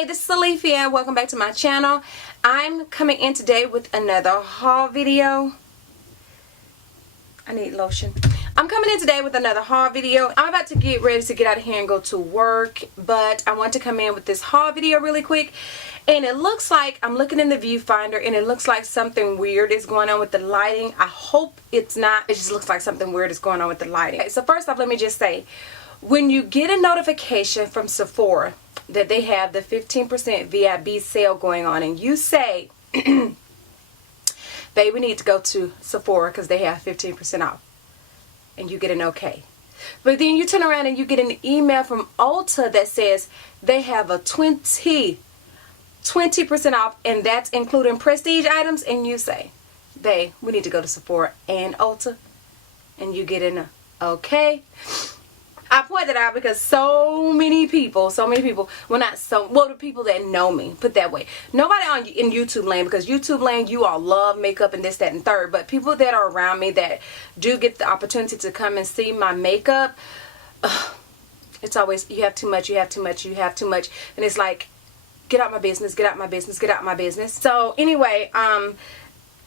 Hey, this is Alethea. Welcome back to my channel. I'm coming in today with another haul video. I need lotion. I'm coming in today with another haul video. I'm about to get ready to get out of here and go to work, but I want to come in with this haul video really quick. And it looks like, I'm looking in the viewfinder and it looks like something weird is going on with the lighting. I hope it's not. It just looks like something weird is going on with the lighting. Okay, so first off, let me just say, when you get a notification from Sephora that they have the 15% VIB sale going on and you say, babe, we need to go to Sephora because they have 15% off, and you get an okay. But then you turn around and you get an email from Ulta that says they have a 20% off, and that's including prestige items, and you say, babe, we need to go to Sephora and Ulta, and you get an okay. I point that out because so many people, well, not so, well, the people that know me, put that way, nobody in YouTube land, because YouTube land, you all love makeup and this, that, and third, but people that are around me that do get the opportunity to come and see my makeup, it's always, you have too much, you have too much, you have too much, and it's like, get out my business, get out my business, get out my business. So anyway,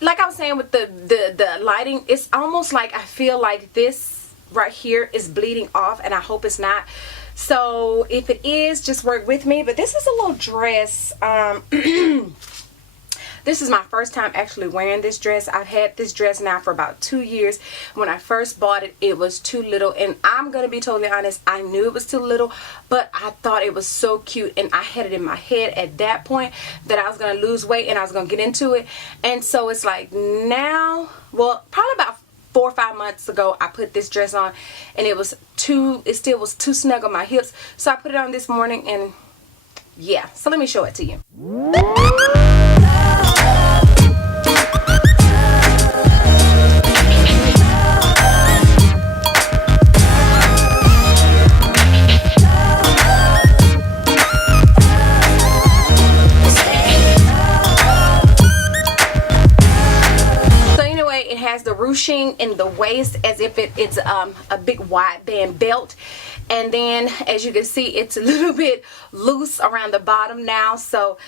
like I was saying with the lighting, it's almost like I feel like this right here is bleeding off, and I hope it's not. So if it is, just work with me. But this is a little dress. This is my first time actually wearing this dress. I've had this dress now for about 2 years. When I first bought it, it was too little, and I'm gonna be totally honest, I knew it was too little, but I thought it was so cute, and I had it in my head at that point that I was gonna lose weight and I was gonna get into it. And so it's like now, well, probably about 4 or 5 months ago, I put this dress on, and it still was too snug on my hips. So I put it on this morning, and yeah, so let me show it to you. The ruching in the waist as if it's a big wide band belt, and then as you can see, it's a little bit loose around the bottom now. So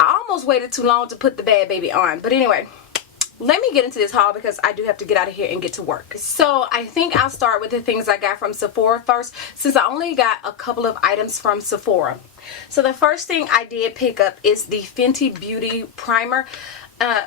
I almost waited too long to put the bad baby on. But anyway, let me get into this haul because I do have to get out of here and get to work. So I think I'll start with the things I got from Sephora first, since I only got a couple of items from Sephora. So the first thing I did pick up is the Fenty Beauty primer.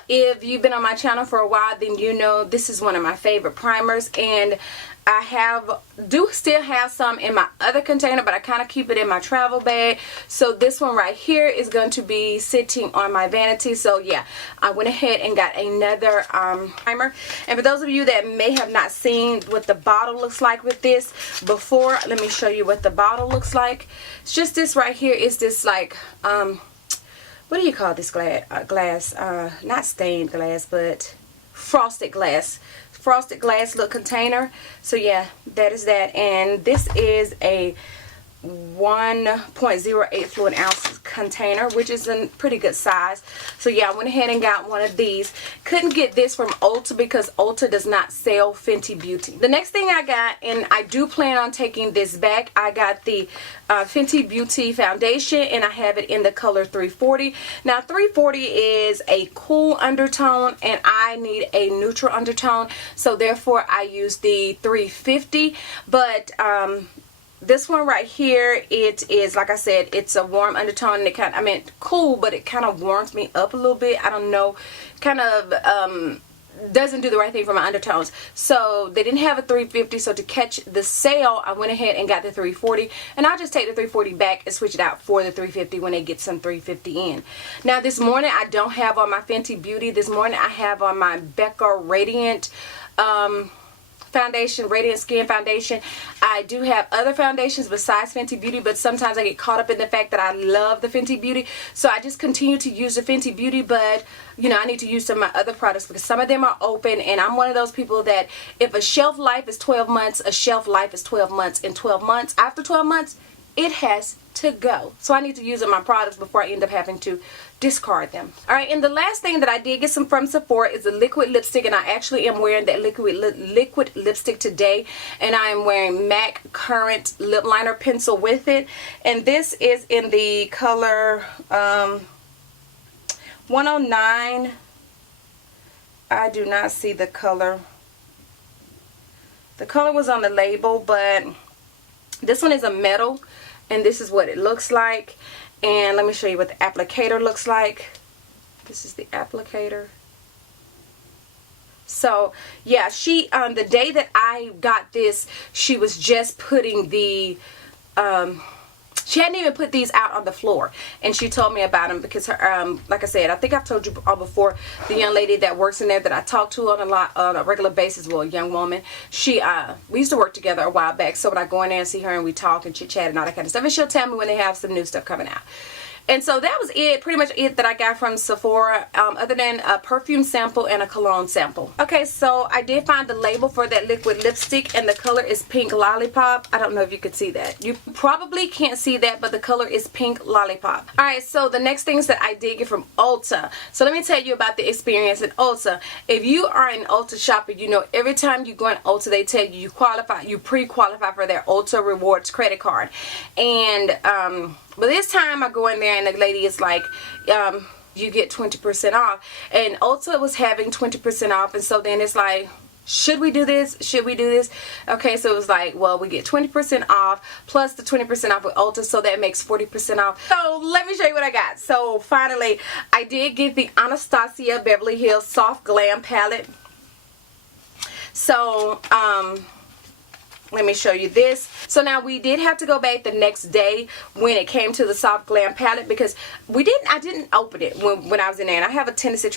If you've been on my channel for a while, then you know this is one of my favorite primers, and I do still have some in my other container, but I kind of keep it in my travel bag. So this one right here is going to be sitting on my vanity. So yeah, I went ahead and got another primer. And for those of you that may have not seen what the bottle looks like with this before, let me show you what the bottle looks like. It's just this right here. Is this like what do you call this glass? Not stained glass, but frosted glass. Frosted glass little container. So yeah, that is that. And this is a 1.08 fluid ounce container, which is a pretty good size. So yeah, I went ahead and got one of these. Couldn't get this from Ulta because Ulta does not sell Fenty Beauty. The next thing I got, and I do plan on taking this back, I got the Fenty Beauty foundation, and I have it in the color 340. Now 340 is a cool undertone, and I need a neutral undertone, so therefore I use the 350. But this one right here, it is, like I said, it's a warm undertone, and it kind of, I mean, cool, but it kind of warms me up a little bit. I don't know, kind of doesn't do the right thing for my undertones. So they didn't have a 350, so to catch the sale, I went ahead and got the 340, and I'll just take the 340 back and switch it out for the 350 when they get some 350 in. Now this morning, I don't have on my Fenty Beauty. This morning I have on my Becca Radiant foundation, Radiant Skin Foundation. I do have other foundations besides Fenty Beauty, but sometimes I get caught up in the fact that I love the Fenty Beauty, so I just continue to use the Fenty Beauty. But you know, I need to use some of my other products because some of them are open, and I'm one of those people that if a shelf life is 12 months, a shelf life is 12 months, and 12 months, after 12 months, it has to go. So I need to use up my products before I end up having to discard them. Alright, and the last thing that I did get some from Sephora is a liquid lipstick, and I actually am wearing that liquid lipstick today, and I am wearing MAC Current lip liner pencil with it, and this is in the color 109. I do not see the color. The color was on the label, but this one is a metal, and this is what it looks like. And let me show you what the applicator looks like. This is the applicator. So yeah, she the day that I got this, she was just putting the she hadn't even put these out on the floor, and she told me about them because her like I said, I think I've told you all before, the young lady that works in there that I talk to on a regular basis, well, a young woman, she we used to work together a while back. So when I go in there and see her and we talk and chit chat and all that kind of stuff, and she'll tell me when they have some new stuff coming out. And so that was it, pretty much it that I got from Sephora, other than a perfume sample and a cologne sample. Okay, so I did find the label for that liquid lipstick, and the color is Pink Lollipop. I don't know if you could see that. You probably can't see that, but the color is Pink Lollipop. Alright, so the next things that I did get from Ulta. So let me tell you about the experience at Ulta. If you are an Ulta shopper, you know every time you go in Ulta, they tell you you pre-qualify for their Ulta Rewards credit card. And but this time I go in there and the lady is like, you get 20% off. And Ulta was having 20% off, and so then it's like, should we do this? Should we do this? Okay, so it was like, well, we get 20% off plus the 20% off with Ulta, so that makes 40% off. So let me show you what I got. So finally, I did get the Anastasia Beverly Hills Soft Glam Palette. So, let me show you this. So now we did have to go back the next day when it came to the Soft Glam palette, because I didn't open it when I was in there, and I have a tendency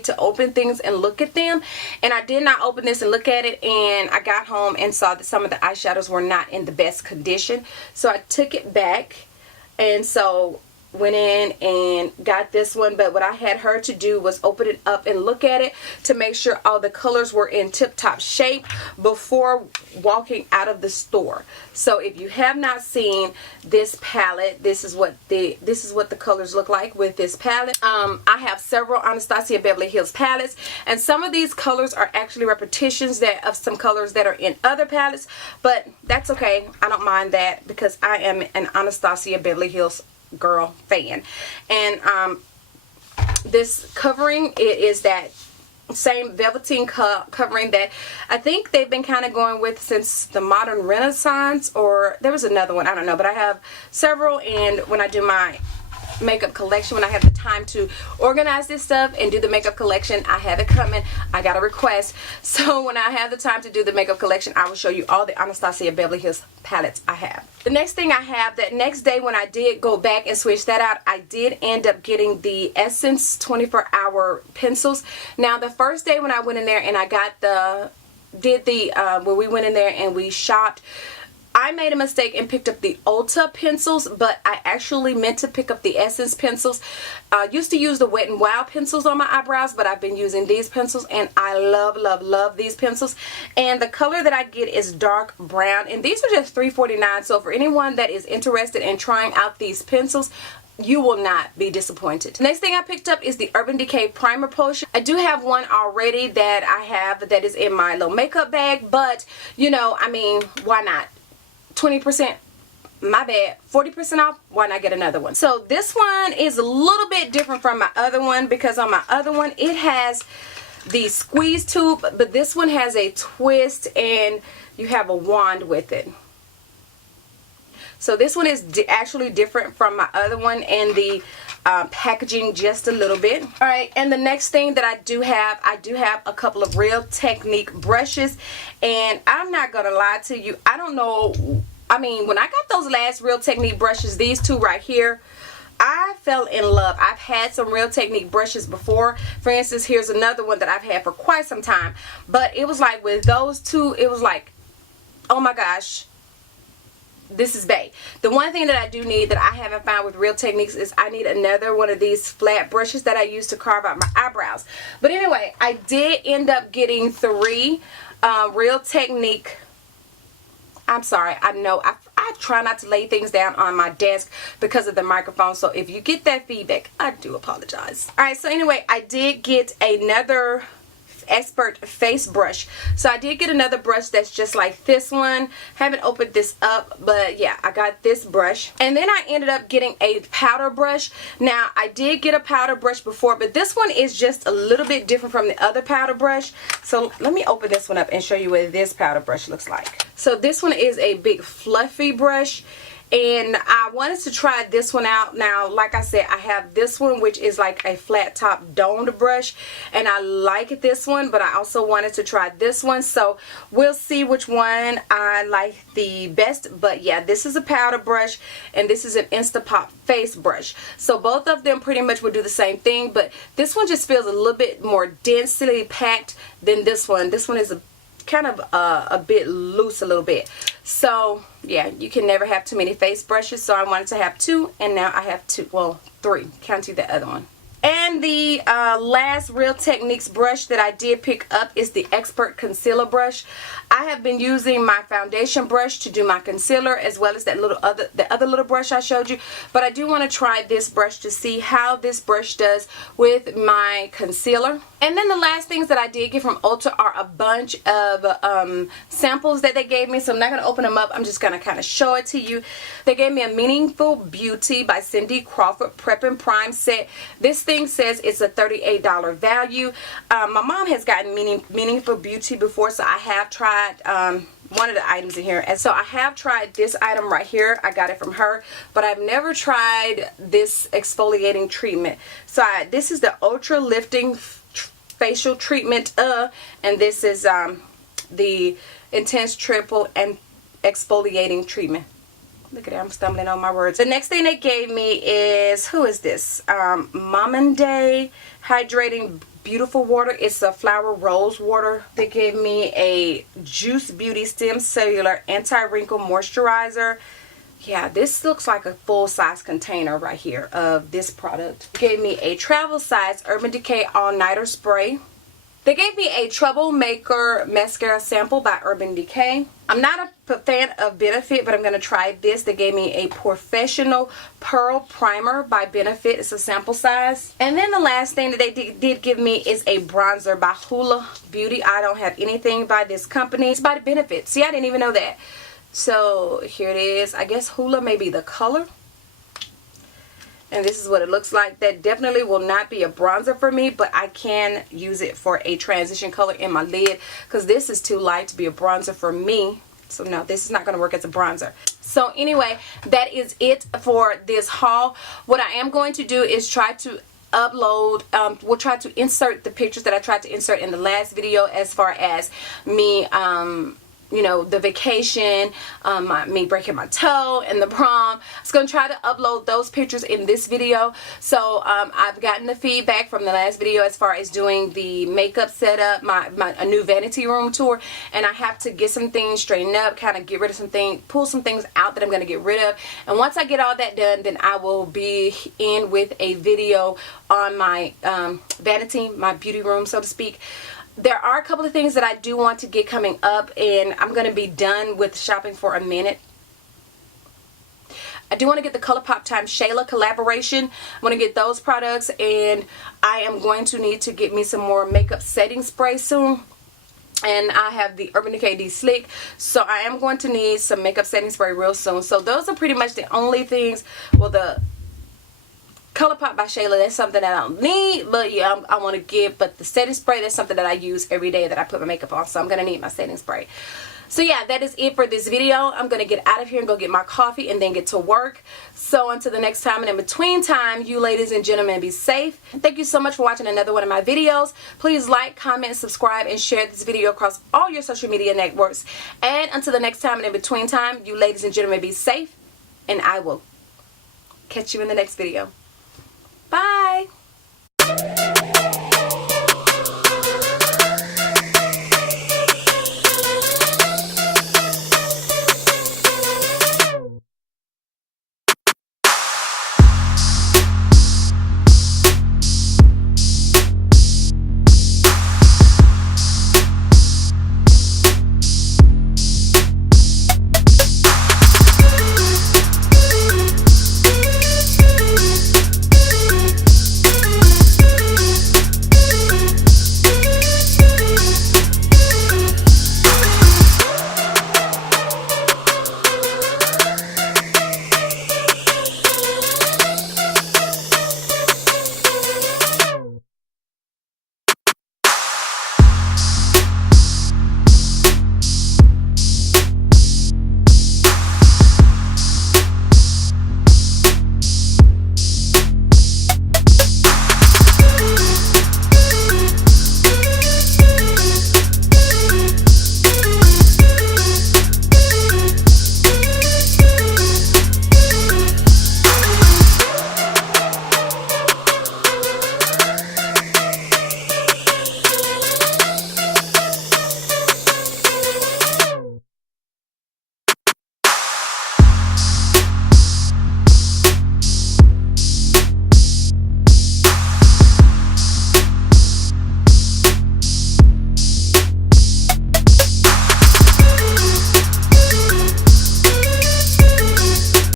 to open things and look at them, and I did not open this and look at it, and I got home and saw that some of the eyeshadows were not in the best condition. So I took it back, and so went in and got this one. But what I had her to do was open it up and look at it to make sure all the colors were in tip-top shape before walking out of the store. So if you have not seen this palette, this is what the colors look like with this palette. I have several Anastasia Beverly Hills palettes, and some of these colors are actually repetitions of some colors that are in other palettes, but that's okay. I don't mind that because I am an Anastasia Beverly Hills girl fan. And this covering, it is that same velveteen covering that I think they've been kind of going with since the Modern Renaissance, or there was another one, I don't know, but I have several. And when I do my makeup collection, when I have the time to organize this stuff and do the makeup collection, I have it coming. I got a request, so when I have the time to do the makeup collection, I will show you all the Anastasia Beverly Hills palettes I have. The next thing I have, that next day when I did go back and switch that out, I did end up getting the Essence 24-hour pencils. Now the first day when I went in there and I got when we went in there and we shopped, I made a mistake and picked up the Ulta pencils, but I actually meant to pick up the Essence pencils. I used to use the Wet n Wild pencils on my eyebrows, but I've been using these pencils, and I love, love, love these pencils. And the color that I get is dark brown, and these are just $3.49. So for anyone that is interested in trying out these pencils, you will not be disappointed. Next thing I picked up is the Urban Decay Primer Potion. I do have one already that I have that is in my little makeup bag, but you know, I mean, why not? 20%, my bad, 40% off, why not get another one? So this one is a little bit different from my other one, because on my other one it has the squeeze tube, but this one has a twist and you have a wand with it. So this one is actually different from my other one, and the packaging just a little bit. Alright, and the next thing that I do have a couple of Real Technique brushes, and I'm not gonna lie to you, I don't know, I mean, when I got those last Real Technique brushes, these two right here, I fell in love. I've had some Real Technique brushes before. For instance, here's another one that I've had for quite some time, but it was like with those two, it was like, oh my gosh, this is bae. The one thing that I do need that I haven't found with Real Techniques is I need another one of these flat brushes that I use to carve out my eyebrows. But anyway, I did end up getting 3 Real Technique. I'm sorry, I know I try not to lay things down on my desk because of the microphone. So if you get that feedback, I do apologize. Alright, so anyway, I did get another expert face brush. So I did get another brush that's just like this one. Haven't opened this up, but yeah, I got this brush. And then I ended up getting a powder brush. Now I did get a powder brush before, but this one is just a little bit different from the other powder brush. So let me open this one up and show you what this powder brush looks like. So this one is a big fluffy brush, and I wanted to try this one out. Now, like I said, I have this one, which is like a flat top domed brush, and I like this one, but I also wanted to try this one. So we'll see which one I like the best. But yeah, this is a powder brush, and this is an Instapop face brush. So both of them pretty much will do the same thing, but this one just feels a little bit more densely packed than this one. This one is kind of a bit loose a little bit. So yeah, you can never have too many face brushes, so I wanted to have two, and now I have two, well, three, counting the other one. And the last Real Techniques brush that I did pick up is the Expert Concealer brush. I have been using my foundation brush to do my concealer, as well as that the other little brush I showed you. But I do want to try this brush to see how this brush does with my concealer. And then the last things that I did get from Ulta are a bunch of samples that they gave me. So I'm not going to open them up. I'm just going to kind of show it to you. They gave me a Meaningful Beauty by Cindy Crawford Prep and Prime set. This thing says it's a $38 value. My mom has gotten Meaningful Beauty before, so I have tried one of the items in here. And so I have tried this item right here. I got it from her, but I've never tried this exfoliating treatment. So this is the Ultra Lifting Facial Treatment, and this is the Intense Triple and Exfoliating Treatment. Look at it, I'm stumbling on my words. The next thing they gave me is, who is this? Mom and Day Hydrating Beautiful Water. It's a flower rose water. They gave me a Juice Beauty Stem Cellular Anti-Wrinkle Moisturizer. Yeah, this looks like a full-size container right here of this product. They gave me a travel size Urban Decay All Nighter Spray. They gave me a Troublemaker Mascara Sample by Urban Decay. I'm not a fan of Benefit, but I'm going to try this. They gave me a Professional Pearl Primer by Benefit. It's a sample size. And then the last thing that they did give me is a bronzer by Hula Beauty. I don't have anything by this company. It's by Benefit. See, I didn't even know that. So here it is. I guess Hula may be the color. And this is what it looks like. That definitely will not be a bronzer for me, but I can use it for a transition color in my lid, because this is too light to be a bronzer for me. So no, this is not going to work as a bronzer. So anyway, that is it for this haul. What I am going to do is try to upload, we'll try to insert the pictures that I tried to insert in the last video, as far as me you know, the vacation, me breaking my toe, and the prom. I was going to try to upload those pictures in this video. So I've gotten the feedback from the last video as far as doing the makeup setup, a new vanity room tour, and I have to get some things straightened up, kind of get rid of some things, pull some things out that I'm going to get rid of. And once I get all that done, then I will be in with a video on my vanity, my beauty room, so to speak. There are a couple of things that I do want to get coming up, and I'm going to be done with shopping for a minute. I do want to get the ColourPop Time Shayla collaboration. I want to get those products, and I am going to need to get me some more makeup setting spray soon. And I have the Urban Decay De-Slick, so I am going to need some makeup setting spray real soon. So those are pretty much the only things. Well, the ColourPop by Shayla, that's something that I don't need, but yeah, I want to give. But the setting spray, that's something that I use every day that I put my makeup on, so I'm going to need my setting spray. So yeah, that is it for this video. I'm going to get out of here and go get my coffee and then get to work. So until the next time, and in between time, you ladies and gentlemen, be safe. Thank you so much for watching another one of my videos. Please like, comment, subscribe, and share this video across all your social media networks. And until the next time, and in between time, you ladies and gentlemen, be safe, and I will catch you in the next video. Bye.